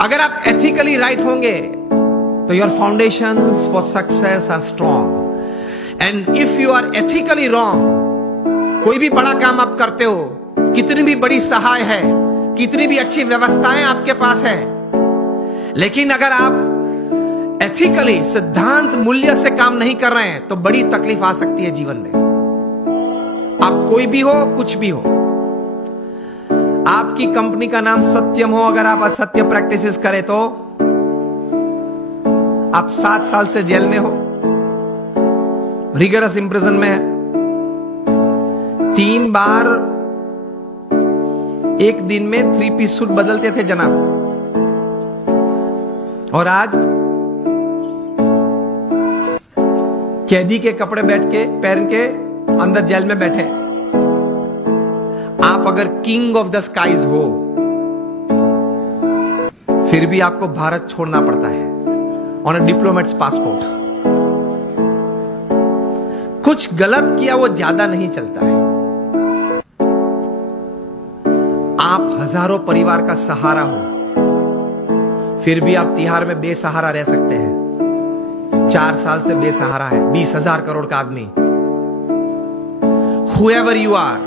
अगर आप ethically right होंगे तो your foundations for success are strong. And if you are ethically wrong, कोई भी बड़ा काम आप करते हो, कितनी भी बड़ी सहाय है, कितनी भी अच्छी व्यवस्थाएं आपके पास है, लेकिन अगर आप एथिकली सिद्धांत मूल्य से काम नहीं कर रहे हैं तो बड़ी तकलीफ आ सकती है जीवन में। आप कोई भी हो, कुछ भी हो, आपकी कंपनी का नाम सत्यम हो, अगर आप असत्य प्रैक्टिसेस करें तो आप 7 साल से जेल में हो, रिगरस इंप्रिजन में है। 3 बार एक दिन में 3 पीस सूट बदलते थे जनाब, और आज कैदी के कपड़े पहन के अंदर जेल में बैठे। आप अगर किंग ऑफ द स्काईज हो, फिर भी आपको भारत छोड़ना पड़ता है ऑन अ डिप्लोमेट्स पासपोर्ट। कुछ गलत किया वो ज्यादा नहीं चलता है। आप हजारों परिवार का सहारा हो, फिर भी आप तिहाड़ में बेसहारा रह सकते हैं। 4 साल से बेसहारा है 20,000 करोड़ का आदमी। Whoever you are,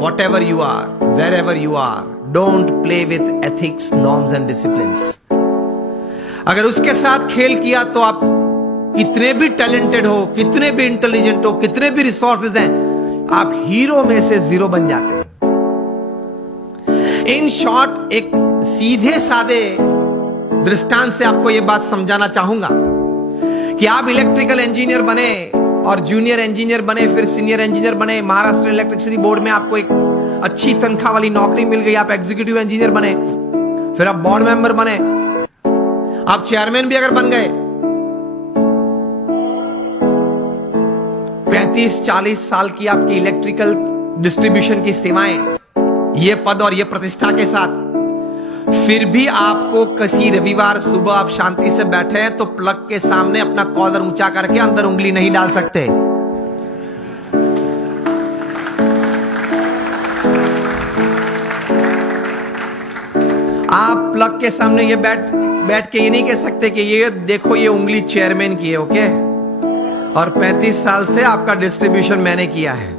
whatever you are, wherever you are, don't play with ethics, norms and disciplines. अगर उसके साथ खेल किया तो आप कितने भी टैलेंटेड हो, कितने भी इंटेलिजेंट हो, कितने भी रिसोर्सेज हैं, आप हीरो में से 0 बन जाते हैं। इन शॉर्ट, एक सीधे सादे दृष्टांत से आपको यह बात समझाना चाहूंगा कि आप इलेक्ट्रिकल इंजीनियर बने और जूनियर इंजीनियर बने, फिर सीनियर इंजीनियर बने, महाराष्ट्र इलेक्ट्रिसिटी बोर्ड में आपको एक अच्छी तनख्वाह वाली नौकरी मिल गई, आप एग्जीक्यूटिव इंजीनियर बने, फिर आप बोर्ड मेंबर बने, आप चेयरमैन भी अगर बन गए, 35-40 साल की आपकी इलेक्ट्रिकल डिस्ट्रीब्यूशन की सेवाएं, ये पद और ये प्रतिष्ठा के साथ, फिर भी आपको किसी रविवार सुबह आप शांति से बैठे हैं तो प्लग के सामने अपना कॉलर ऊंचा करके अंदर उंगली नहीं डाल सकते। आप प्लग के सामने ये बैठ के ये नहीं कह सकते कि ये देखो ये उंगली चेयरमैन की है, ओके, और 35 साल से आपका डिस्ट्रीब्यूशन मैंने किया है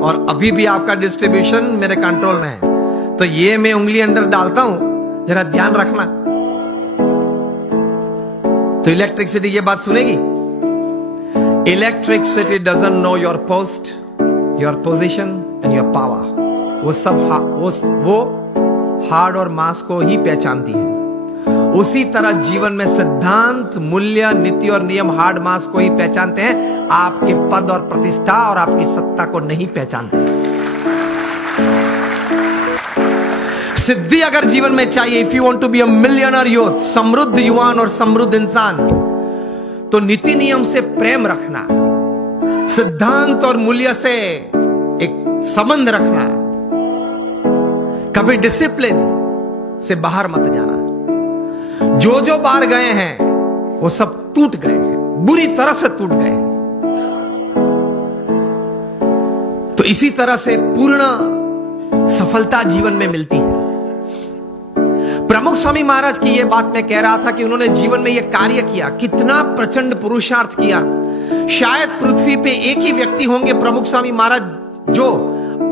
और अभी भी आपका डिस्ट्रीब्यूशन मेरे कंट्रोल में है, तो ये मैं उंगली अंदर डालता हूं, जरा ध्यान रखना। तो इलेक्ट्रिसिटी ये बात सुनेगी। Electricity doesn't know your post, your position and your power. वो सब वो हार्ड और मास को ही पहचानती है। उसी तरह जीवन में सिद्धांत, मूल्य, नीति और नियम हार्ड मास को ही पहचानते हैं, आपके पद और प्रतिष्ठा और आपकी सत्ता को नहीं पहचानते। सिद्धि अगर जीवन में चाहिए, if you want to be a millionaire youth, समृद्ध युवान और समृद्ध इंसान, तो नीति नियम से प्रेम रखना, सिद्धांत और मूल्य से एक संबंध रखना, कभी डिसिप्लिन से बाहर मत जाना। जो बाहर गए हैं वो सब टूट गए हैं, बुरी तरह से टूट गए हैं। तो इसी तरह से पूर्ण सफलता जीवन में मिलती है। प्रमुख स्वामी महाराज की यह बात मैं कह रहा था कि उन्होंने जीवन में यह कार्य किया, कितना प्रचंड पुरुषार्थ किया। शायद पृथ्वी पे एक ही व्यक्ति होंगे प्रमुख स्वामी महाराज जो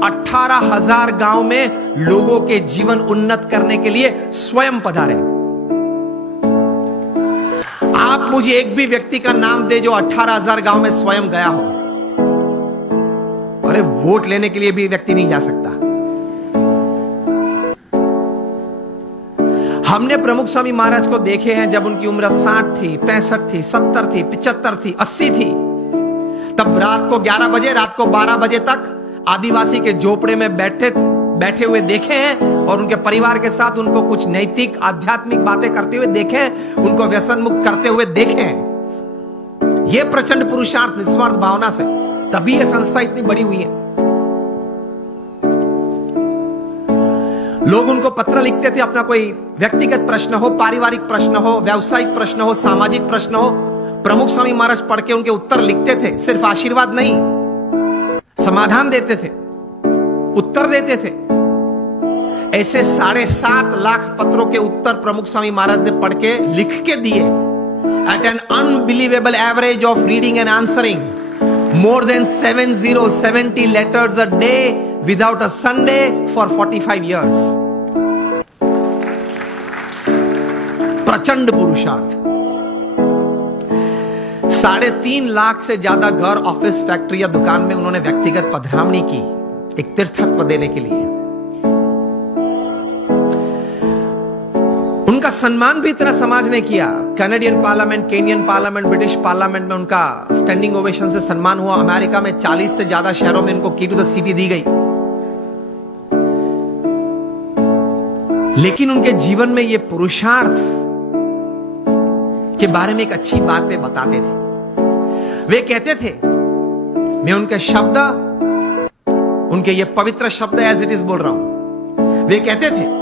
18,000 गांव में लोगों के जीवन उन्नत करने के लिए स्वयं पधारे। आप मुझे एक भी व्यक्ति का नाम दे जो 18,000 गांव में स्वयं गया हो। अरे वोट लेने के लिए भी व्यक्ति नहीं जा सकता। हमने प्रमुख स्वामी महाराज को देखे हैं जब उनकी उम्र 60 थी, 65 थी, 70 थी, 75 थी, 80 थी, तब रात को 11 बजे, रात को 12 बजे तक आदिवासी के झोपड़े में बैठे हुए देखे हैं और उनके परिवार के साथ उनको कुछ नैतिक आध्यात्मिक बातें करते हुए देखे हैं, उनको व्यसन मुक्त करते हुए देखे हैं। यह प्रचंड पुरुषार्थ, निस्वार्थ भावना से, तभी यह संस्था इतनी बड़ी हुई है। लोग उनको पत्र लिखते थे, अपना कोई व्यक्तिगत प्रश्न हो, पारिवारिक प्रश्न हो, व्यावसायिक प्रश्न हो, सामाजिक प्रश्न हो, प्रमुख स्वामी महाराज पढ़ के उनके उत्तर लिखते थे। सिर्फ आशीर्वाद नहीं, समाधान देते थे, उत्तर देते थे। ऐसे 7.5 लाख पत्रों के उत्तर प्रमुख स्वामी महाराज ने पढ़ के लिख के दिए at an unbelievable average of reading and answering more than 70 letters a day without a Sunday for 45 years. प्रचंड पुरुषार्थ। 3.5 लाख से ज्यादा घर, ऑफिस, फैक्ट्री या दुकान में उन्होंने व्यक्तिगत पधरावनी की एक तीर्थत्व देने के लिए। उनका सम्मान भी इतना समाज ने किया। Canadian parliament, Kenyon parliament, British parliament में उनका स्टैंडिंग ओवेशन से सम्मान हुआ। अमेरिका में 40 से ज्यादा शहरों में उनको की टू द सिटी दी गई। लेकिन उनके जीवन में ये पुरुषार्थ के बारे में एक अच्छी बात वे बताते थे। वे कहते थे, मैं उनके शब्द, उनके ये पवित्र शब्द एज इट इज बोल रहा हूं। वे कहते थे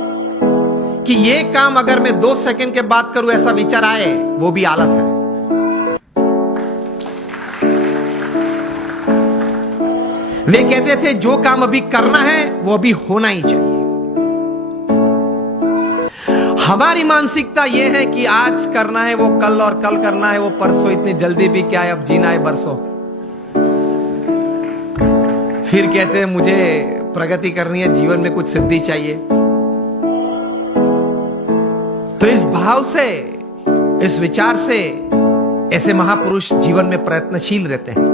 कि ये काम अगर मैं 2 सेकंड के बाद करूं ऐसा विचार आए, वो भी आलस है। वे कहते थे जो काम अभी करना है वो अभी होना ही चाहिए। हमारी मानसिकता ये है कि आज करना है वो कल, और कल करना है वो परसों। इतनी जल्दी भी क्या है, अब जीना है बरसों। फिर कहते हैं मुझे प्रगति करनी है, जीवन में कुछ सिद्धि चाहिए। तो इस भाव से, इस विचार से ऐसे महापुरुष जीवन में प्रयत्नशील रहते हैं।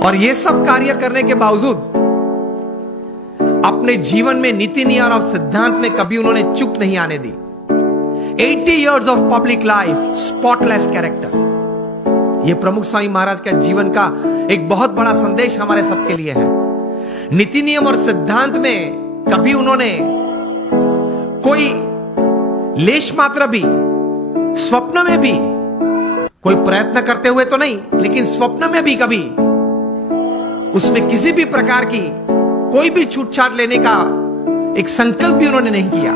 और ये सब कार्य करने के बावजूद अपने जीवन में नीति नियम और सिद्धांत में कभी उन्होंने चूक नहीं आने दी। 80 years of public life, spotless character. ये प्रमुख स्वामी महाराज के जीवन का एक बहुत बड़ा संदेश हमारे सबके लिए है। नीति नियम और सिद्धांत में कभी उन्होंने कोई लेश मात्र भी, स्वप्न में भी, कोई प्रयत्न करते हुए तो नहीं, लेकिन स्वप्न में भी कभी उसमें किसी भी प्रकार की कोई भी छूटछाट लेने का एक संकल्प भी उन्होंने नहीं किया।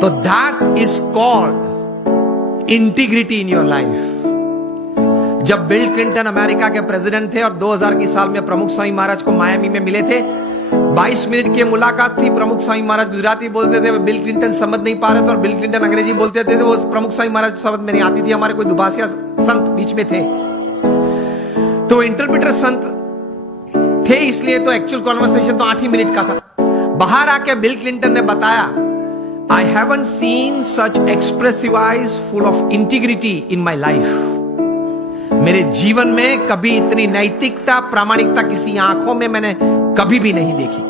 तो that is called integrity in your life. जब बिल क्लिंटन अमेरिका के प्रेसिडेंट थे और 2000 की साल में प्रमुख स्वामी महाराज को मायामी में मिले थे, 22 मिनट की मुलाकात थी। प्रमुख स्वामी महाराज गुजराती बोलते थे, बिल क्लिंटन समझ नहीं पा रहे थे, और बिल क्लिंटन अंग्रेजी बोलते थे। वो प्रमुख स्वामी महाराज समझ में नहीं आती थी। हमारे कोई दुभाषिया संत बीच में थे, तो इंटरप्रेटर संत थे, इसलिए तो एक्चुअल कॉन्वर्सेशन तो 8 ही मिनट का था। बाहर आके बिल क्लिंटन ने बताया, I haven't seen such expressive eyes full of integrity in my life. मेरे जीवन में कभी इतनी नैतिकता, प्रामाणिकता किसी आंखों में मैंने कभी भी नहीं देखी।